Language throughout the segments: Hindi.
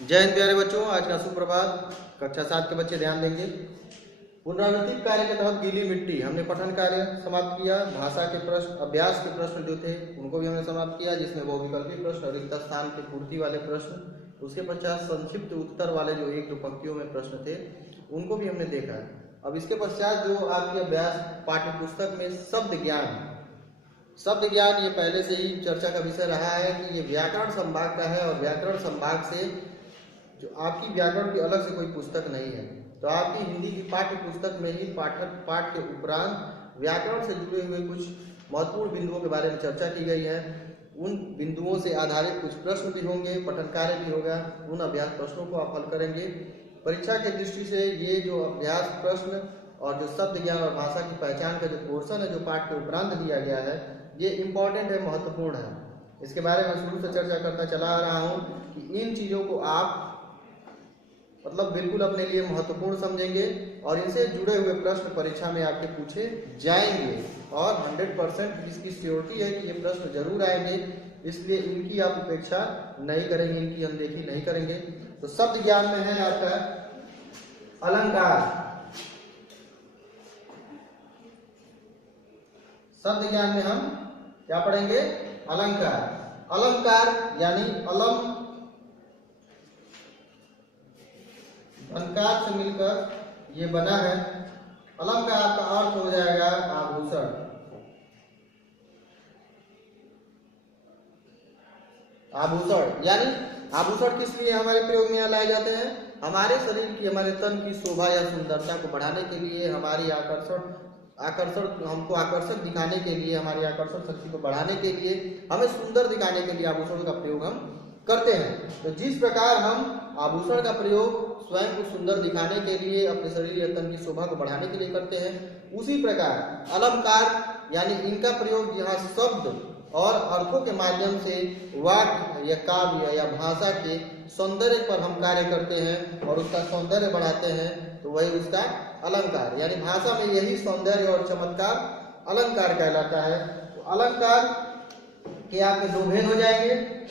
जय हिंद प्यारे बच्चों, आज का सुप्रभात। कक्षा 7 के बच्चे ध्यान देंगे। पुनरावृत्ति कार्य के तहत गीली मिट्टी हमने पठन कार्य समाप्त किया। भाषा के प्रश्न, अभ्यास के प्रश्न जो थे उनको भी हमने समाप्त किया, जिसमें बहुविकल्पी प्रश्न, रिक्त स्थान की पूर्ति वाले प्रश्न, उसके पश्चात संक्षिप्त उत्तर वाले जो एक दो पंक्तियों में प्रश्न थे उनको भी हमने देखा। अब इसके पश्चात जो आपके अभ्यास पाठ्य पुस्तक में शब्द ज्ञान ये पहले से ही चर्चा का विषय रहा है कि ये व्याकरण संभाग का है, और व्याकरण संभाग से जो आपकी व्याकरण की अलग से कोई पुस्तक नहीं है। तो आपकी हिंदी की पाठ्य पुस्तक में ही पाठ के उपरांत व्याकरण से जुड़े हुए कुछ महत्वपूर्ण बिंदुओं के बारे में चर्चा की गई है। उन बिंदुओं से आधारित कुछ प्रश्न भी होंगे, पठन कार्य भी होगा। उन अभ्यास प्रश्नों को आप हल करेंगे। परीक्षा के दृष्टि से ये जो अभ्यास प्रश्न और जो शब्द ज्ञान और भाषा की पहचान का जो पोर्शन है जो पाठ के उपरांत दिया गया है, ये इम्पोर्टेंट है, महत्वपूर्ण है। इसके बारे में शुरू से चर्चा करता चला आ रहा हूँ कि इन चीज़ों को आप बिल्कुल अपने लिए महत्वपूर्ण समझेंगे और इनसे जुड़े हुए प्रश्न परीक्षा में आपके पूछे जाएंगे, और 100% इसकी श्योरिटी है कि ये प्रश्न जरूर आएंगे। इसलिए इनकी आप उपेक्षा नहीं करेंगे, इनकी अनदेखी नहीं करेंगे। तो शब्द ज्ञान में है आपका अलंकार। शब्द ज्ञान में हम क्या पढ़ेंगे? अलंकार। अलंकार यानी अलम अलंकार से मिलकर ये बना है। अलम का आपका अर्थ हो जाएगा आभूषण। आभूषण यानी आभूषण किस लिए हमारे प्रयोग में लाए जाते हैं? हमारे शरीर की, हमारे तन की शोभा या सुंदरता को बढ़ाने के लिए, हमारी हमको आकर्षक दिखाने के लिए, हमारी आकर्षक शक्ति को बढ़ाने के लिए, हमें सुंदर दिखाने के लिए आभूषण का प्रयोग हम करते हैं। तो जिस प्रकार हम आभूषण का प्रयोग स्वयं को सुंदर दिखाने के लिए, अपने शरीर या तन की शोभा को बढ़ाने के लिए करते हैं, उसी प्रकार अलंकार यानी इनका प्रयोग यहाँ शब्द और अर्थों के माध्यम से वाक्य या काव्य या भाषा के सौंदर्य पर हम कार्य करते हैं और उसका सौंदर्य बढ़ाते हैं, तो वही उसका अलंकार। यानी भाषा में यही सौंदर्य और चमत्कार अलंकार कहलाता है। तो अलंकार के आपके दो भेद हो जाएंगे।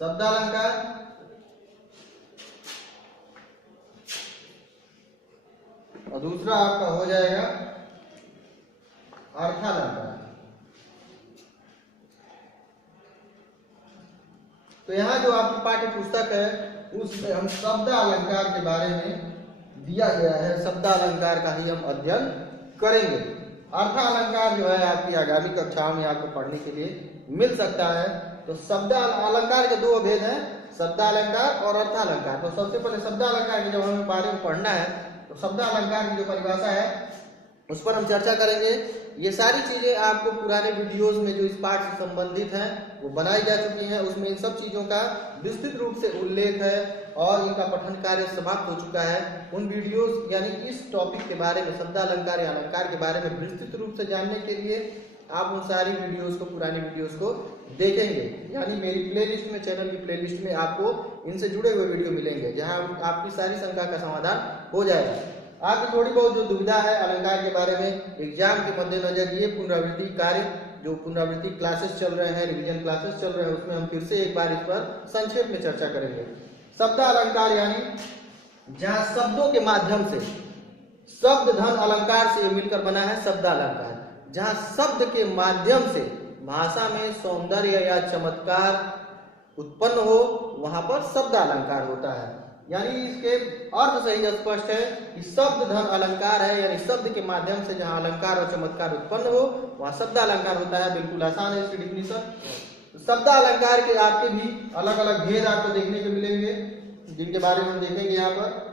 शब्दालंकार और दूसरा आपका हो जाएगा अर्थालंकार। तो यहाँ जो आपकी पाठ्य पुस्तक है उसमें हम शब्दालंकार के बारे में दिया गया है, शब्दालंकार का ही हम अध्ययन करेंगे। अर्थालंकार जो है आपकी आगामी कक्षाओं में आपको पढ़ने के लिए मिल सकता है। तो शब्द अलंकार के दो भेद हैं, शब्दालंकार और अर्थालंकार। तो सबसे पहले शब्दालंकार के जब हमें बारे में पढ़ना है तो शब्दालंकार की जो परिभाषा है उस पर हम चर्चा करेंगे। ये सारी चीजें आपको पुराने वीडियोस में जो इस पाठ से संबंधित हैं वो बनाई जा चुकी हैं, उसमें इन सब चीजों का विस्तृत रूप से उल्लेख है और इनका पठन कार्य समाप्त हो चुका है। उन वीडियोस यानी इस टॉपिक के बारे में, शब्दालंकार या अलंकार के बारे में विस्तृत रूप से जानने के लिए आप उन सारी वीडियोस को, पुरानी वीडियोस को देखेंगे। यानी मेरी प्लेलिस्ट में, चैनल की प्लेलिस्ट में आपको इनसे जुड़े हुए वीडियो मिलेंगे, जहां आपकी सारी शंका का समाधान हो जाएगा। आपकी थोड़ी बहुत जो दुविधा है अलंकार के बारे में, एग्जाम के मद्देनजर ये पुनरावृत्ति कार्य, जो पुनरावृत्ति क्लासेस चल रहे हैं, रिवीजन क्लासेस चल रहे हैं, उसमें हम फिर से एक बार इस पर संक्षेप में चर्चा करेंगे। शब्दालंकार यानी जहां शब्दों के माध्यम से, शब्द धन अलंकार से मिलकर बना है शब्दालंकार, जहां शब्द के माध्यम से भाषा में सौंदर्य या चमत्कार उत्पन्न हो, वहां पर शब्दालंकार होता है। यानी इसके अर्थ से ही स्पष्ट है कि शब्द धन अलंकार है, यानी शब्द के माध्यम से जहां अलंकार और चमत्कार उत्पन्न हो वहां शब्दालंकार होता है। बिल्कुल आसान है इसकी डिफिनीशन। शब्दालंकार के आपके भी अलग अलग भेद आपको देखने को मिलेंगे, जिनके बारे में हम देखेंगे यहाँ पर।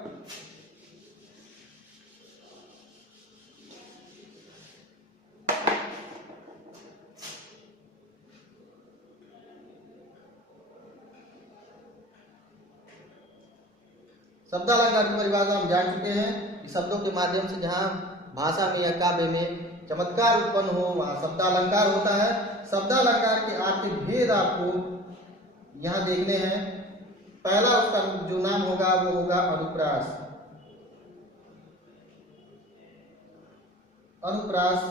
शब्दालंकार की परिभाषा हम जान चुके हैं कि शब्दों के माध्यम से जहां भाषा में या काव्य में चमत्कार उत्पन्न हो वहां शब्दालंकार होता है। शब्दालंकार के आपके भेद आपको यहाँ देखने हैं। पहला उसका जो नाम होगा वो होगा अनुप्रास। अनुप्रास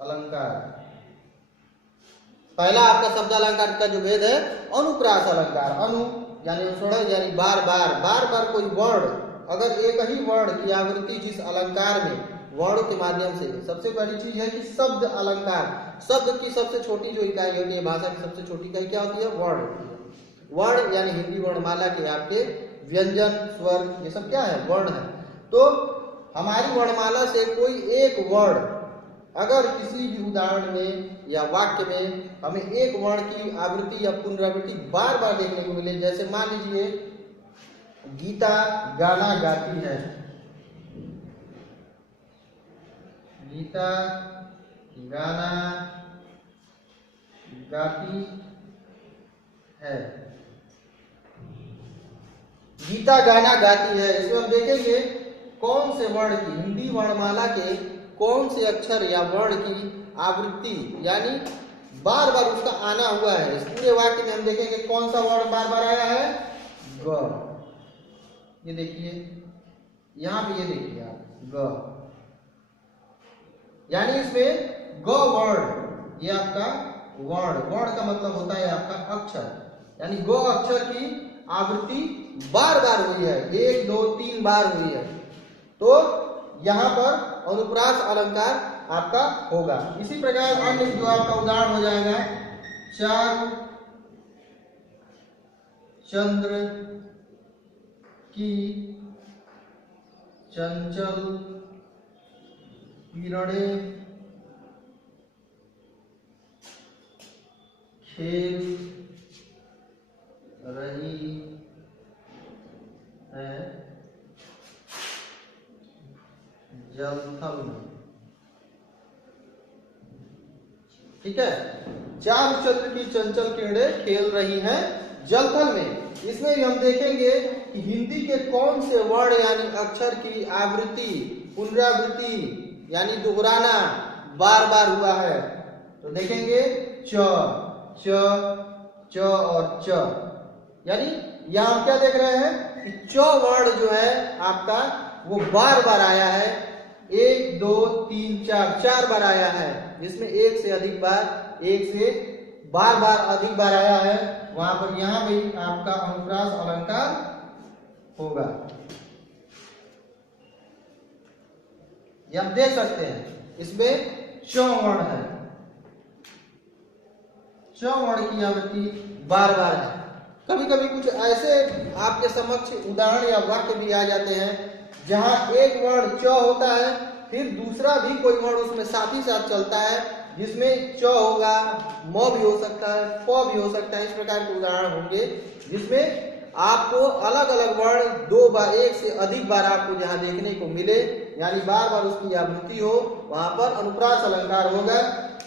अलंकार। पहला आपका शब्द अलंकार का जो भेद है अनुप्रास अलंकार। अनु यानी अनुसरण यानी बार बार कोई वर्ण, अगर एक ही वर्ण की आवृत्ति जिस अलंकार में वर्णों के माध्यम से, सबसे बड़ी चीज है कि शब्द अलंकार, शब्द की सबसे छोटी जो इकाई होती है, भाषा की सबसे छोटी इकाई क्या होती है? वर्ण होती है। वर्ण यानी हिंदी वर्णमाला के आपके व्यंजन, स्वर, ये सब क्या है? वर्ण है। तो हमारी वर्णमाला से कोई एक वर्ण अगर किसी भी उदाहरण में या वाक्य में हमें एक वर्ण की आवृत्ति या पुनरावृत्ति बार बार देखने को मिले, जैसे मान लीजिए गीता गाना गाती है, गीता गाना गाती है, गीता गाना गाती है, इसमें हम देखेंगे कौन से वर्ण की, हिंदी वर्णमाला के कौन से अक्षर या वर्ण की आवृत्ति यानी बार बार उसका आना हुआ है। इस पूरे वाक्य में हम देखेंगे कौन सा वर्ण बार बार आया है? ग। ये देखिए यहां पे, ये देखिए आप, ग, यानी इसमें ग वर्ण, ये आपका वर्ण, वर्ण का मतलब होता है आपका अक्षर, यानी ग अक्षर की आवृत्ति बार बार हुई है, 1 2 3 बार हुई है। तो यहां पर अनुप्रास अलंकार आपका होगा। इसी प्रकार अन्य जो आपका उदाहरण हो जाएगा, चार चंद्र की चंचल किरणें खेल रही है जलथल में। ठीक है, चार चंद्र की चंचल किरणें खेल रही हैं जलथल में। इसमें भी हम देखेंगे कि हिंदी के कौन से वर्ण यानी अक्षर की आवृत्ति, पुनरावृत्ति यानी दोहराना बार बार हुआ है। तो देखेंगे च च च और च, यानी यहां हम क्या देख रहे हैं कि च वर्ण जो है आपका वो बार बार आया है, 1 2 3 4 4 बार आया है, जिसमें एक से अधिक बार, एक से बार बार अधिक बार आया है, वहां पर यहां भी आपका अनुप्रास अलंकार होगा। ये आप देख सकते हैं, इसमें च वर्ण है, च वर्ण की आवृत्ति बार बार है। कभी कभी कुछ ऐसे आपके समक्ष उदाहरण या वाक्य भी आ जाते हैं जहां एक वर्ण च होता है, फिर दूसरा भी कोई वर्ण उसमें साथ ही साथ चलता है, जिसमें च होगा, म भी हो सकता है, प भी हो सकता है। इस प्रकार के उदाहरण होंगे जिसमें आपको अलग अलग वर्ण 2 बार, एक से अधिक बार आपको जहां देखने को मिले, यानी बार बार उसकी आवृत्ति हो, वहां पर अनुप्रास अलंकार होगा।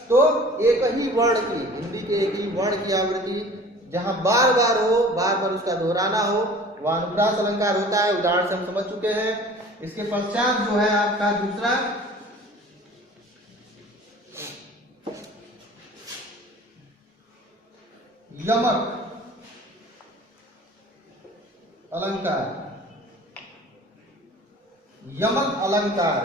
तो एक ही वर्ण की, हिंदी के एक ही वर्ण की आवृत्ति जहां बार बार हो, बार बार उसका दोहराना हो, वह अनुप्रास अलंकार होता है। उदाहरण से हम समझ चुके हैं। इसके पश्चात जो है आपका दूसरा यमक अलंकार। यमक अलंकार,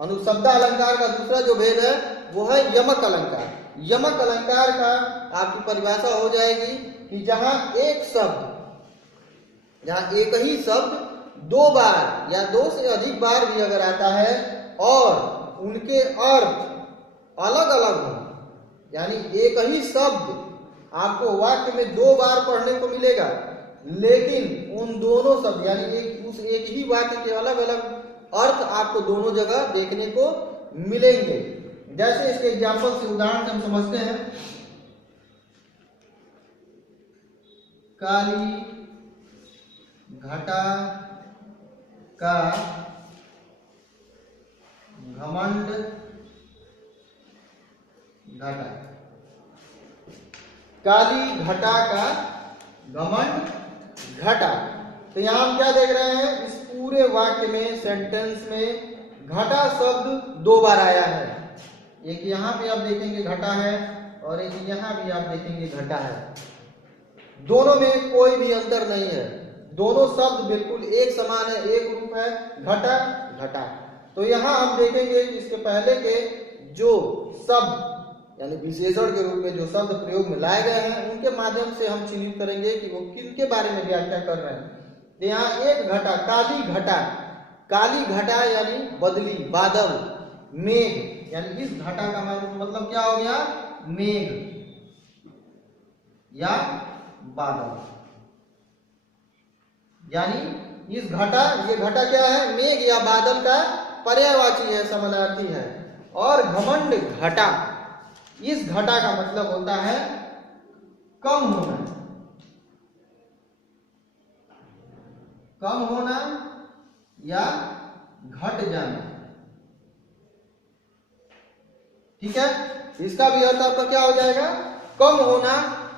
अनुशब्द अलंकार का दूसरा जो भेद है वो है यमक अलंकार। यमक अलंकार का आपकी परिभाषा हो जाएगी कि जहां एक शब्द, जहां एक ही शब्द 2 बार या 2 से अधिक बार भी अगर आता है और उनके अर्थ अलग अलग हो, यानी एक ही शब्द आपको वाक्य में 2 बार पढ़ने को मिलेगा, लेकिन उन दोनों शब्द यानी एक ही वाक्य के अलग अलग अर्थ आपको दोनों जगह देखने को मिलेंगे। जैसे इसके एग्जाम्पल से, उदाहरण से हम समझते हैं, काली घटा का घमंड घटा। काली घटा का घमंड घटा। तो यहां हम क्या देख रहे हैं, इस पूरे वाक्य में, सेंटेंस में घटा शब्द 2 बार आया है। एक यहां पे आप देखेंगे घटा है और एक यहां भी आप देखेंगे घटा है। दोनों में कोई भी अंतर नहीं है, दोनों शब्द बिल्कुल एक समान है, एक रूप है, घटा घटा। तो यहाँ हम देखेंगे कि इसके पहले के जो शब्द यानी विशेषण के रूप में जो शब्द प्रयोग में लाए गए हैं उनके माध्यम से हम चिन्हित करेंगे कि वो किनके बारे में व्याख्या कर रहे हैं। तो यहाँ एक घटा, काली घटा, काली घटा यानी बदली, बादल, मेघ, यानी इस घटा का मतलब क्या हो गया, मेघ या बादल। यानी इस घटा, ये घटा क्या है, मेघ या बादल का पर्यायवाची है, समानार्थी है। और घमंड घटा, इस घटा का मतलब होता है कम होना, कम होना या घट जाना। ठीक है, इसका भी अर्थ आपका क्या हो जाएगा, कम होना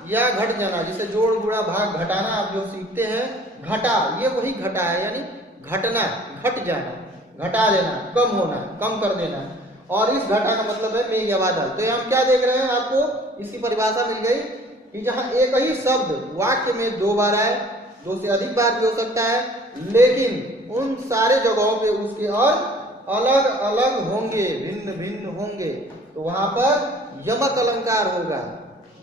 या घट जाना। जिसे जोड़ गुणा भाग घटाना आप जो सीखते हैं, घटा, ये वही घटा है, यानी घटना, घट जाना, घटा लेना, कम होना, कम कर देना। और इस घटा का मतलब है मेघ या बादल। तो हम क्या देख रहे हैं, आपको इसकी परिभाषा मिल गई कि जहां एक ही शब्द वाक्य में दो बार आए, दो से अधिक बार भी हो सकता है, लेकिन उन सारे जगहों पे उसके अर्थ अलग अलग होंगे, भिन्न भिन्न होंगे, तो वहां पर यमक अलंकार होगा।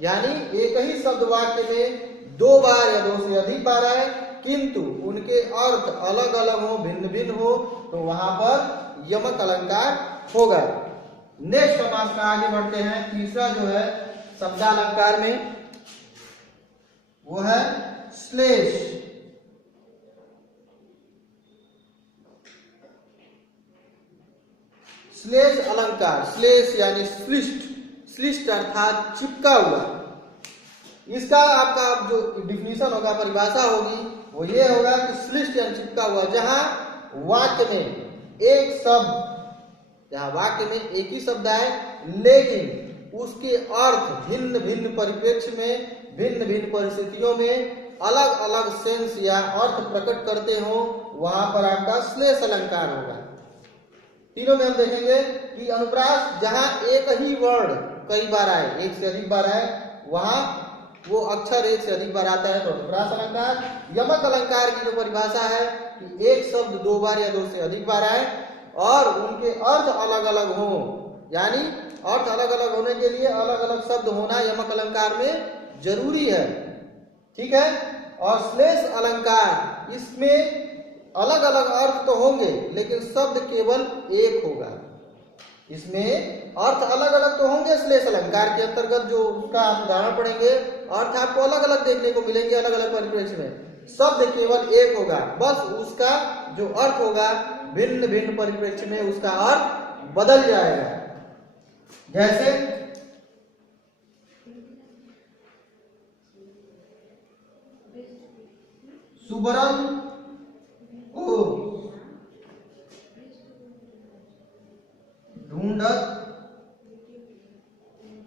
यानी एक ही शब्द वाक्य में दो बार या दो से अधिक बार आए किंतु उनके अर्थ अलग अलग हो, भिन्न भिन्न हो, तो वहां पर यमक अलंकार होगा। नेक्स्ट समास का आगे बढ़ते हैं। तीसरा जो है शब्दालंकार में वो है श्लेष। श्लेष अलंकार, श्लेष यानी श्लिष्ट, श्लिष्ट अर्थात चिपका हुआ। इसका आपका जो डिफिनीशन होगा, परिभाषा होगी, वो ये होगा कि श्लिष्ट यानी चिपका हुआ, जहां वाक्य में एक शब्द, जहां वाक्य में एक ही शब्द आए लेकिन उसके अर्थ भिन्न भिन्न परिप्रेक्ष्य में, भिन्न भिन्न परिस्थितियों में अलग अलग सेंस या अर्थ प्रकट करते हो, वहां पर आपका श्लेष अलंकार होगा। तीनों में हम देखेंगे कि अनुप्रास, जहां एक ही वर्ड कई बार आए, एक से अधिक बार आए, वहां वो अक्षर एक से अधिक बार आता है तो अनुप्रास अलंकार। यमक अलंकार की जो परिभाषा है कि एक शब्द दो बार या दो से अधिक बार आए और उनके अर्थ अलग अलग हो, यानी अर्थ अलग अलग होने के लिए अलग अलग शब्द होना यमक अलंकार में जरूरी है। ठीक है, और श्लेष अलंकार, इसमें अलग अलग अर्थ तो होंगे लेकिन शब्द केवल एक होगा। इसमें अर्थ अलग अलग तो होंगे, श्लेष अलंकार के अंतर्गत जो उसका आप उदाहरण पढ़ेंगे, अर्थ आपको अलग अलग देखने को मिलेंगे अलग अलग परिप्रेक्ष्य में, शब्द केवल एक होगा, बस उसका जो अर्थ होगा भिन्न भिन्न परिप्रेक्ष्य में उसका अर्थ बदल जाएगा। जैसे सुबरन को ढूंढत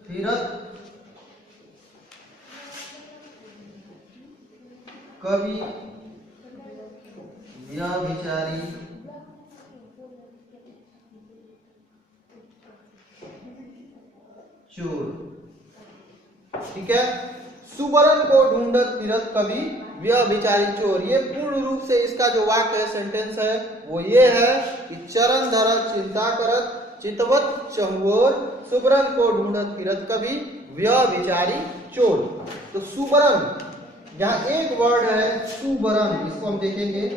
फिरत कवि व्यभिचारी चोर। ठीक है, सुबरन को ढूंढत फिरत कवि व्यभिचारी चोर, ये पूर्ण रूप से इसका जो वाक्य है, सेंटेंस है, वो ये है कि चरण धरत चिंता करत चितवत चहुओर, सुबरन को ढूंढत फिरत कवि व्यभिचारी चोर। तो सुबरन, जहां एक वर्ड है सुबरन, इसको हम देखेंगे।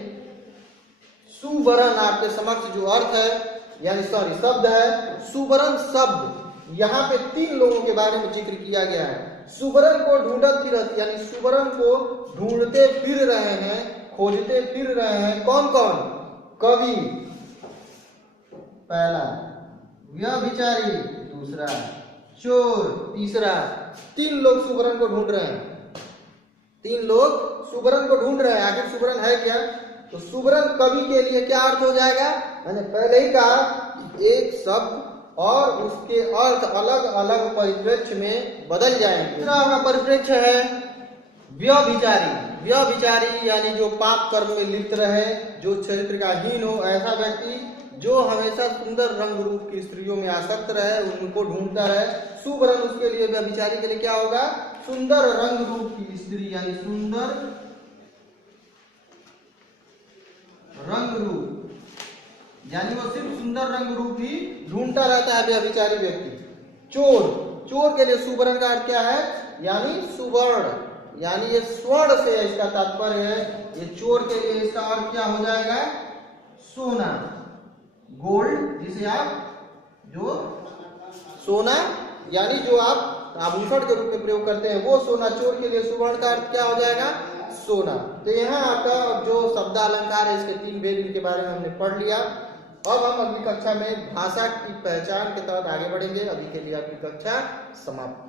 सुबरन आपके समक्ष जो अर्थ है, यानी सॉरी शब्द है, सुबरन शब्द, यहाँ पे तीन लोगों के बारे में जिक्र किया गया है। सुबरन को ढूंढत फिरत, यानी सुबरन को ढूंढते फिर रहे हैं, खोजते फिर रहे हैं, कौन कौन, कवि पहला, व्यभिचारी दूसरा, चोर तीसरा। तीन लोग सुबरन को ढूंढ रहे हैं, तीन लोग सुबरन को ढूंढ रहे हैं। आखिर सुबरन है क्या, तो सुबरन कवि के लिए क्या अर्थ हो जाएगा, मैंने पहले ही कहा, एक शब्द और उसके अर्थ अलग अलग परिप्रेक्ष्य में बदल जाएंगे। दूसरा परिप्रेक्ष्य है व्यभिचारी। व्यभिचारी यानी जो पाप कर्म में लिप्त रहे, जो चरित्र का हीन हो, ऐसा व्यक्ति जो हमेशा सुंदर रंग रूप की स्त्रियों में आसक्त रहे, उनको ढूंढता रहे। सुबरन उसके लिए, व्यभिचारी के लिए क्या होगा, सुंदर रंग रूप की स्त्री, यानी सुंदर रंग रूप, यानी वो सिर्फ सुंदर रंग रूप ही ढूंढता रहता है व्यभिचारी व्यक्ति। चोर, चोर के लिए सुवर्ण का अर्थ क्या है, यानी सुवर्ण, यानी ये स्वर्ण से इसका तात्पर्य है। ये चोर के लिए इसका अर्थ क्या हो जाएगा, सोना, गोल्ड, जिसे आप जो सोना यानी जो आप आभूषण के रूप में प्रयोग करते हैं वो सोना, चोर के लिए सुवर्ण का अर्थ क्या हो जाएगा, सोना। तो यहाँ आपका जो शब्द अलंकार है इसके 3 भेद, इनके बारे में हमने पढ़ लिया। अब हम अगली कक्षा में भाषा की पहचान के तहत आगे बढ़ेंगे। अभी के लिए आपकी कक्षा समाप्त।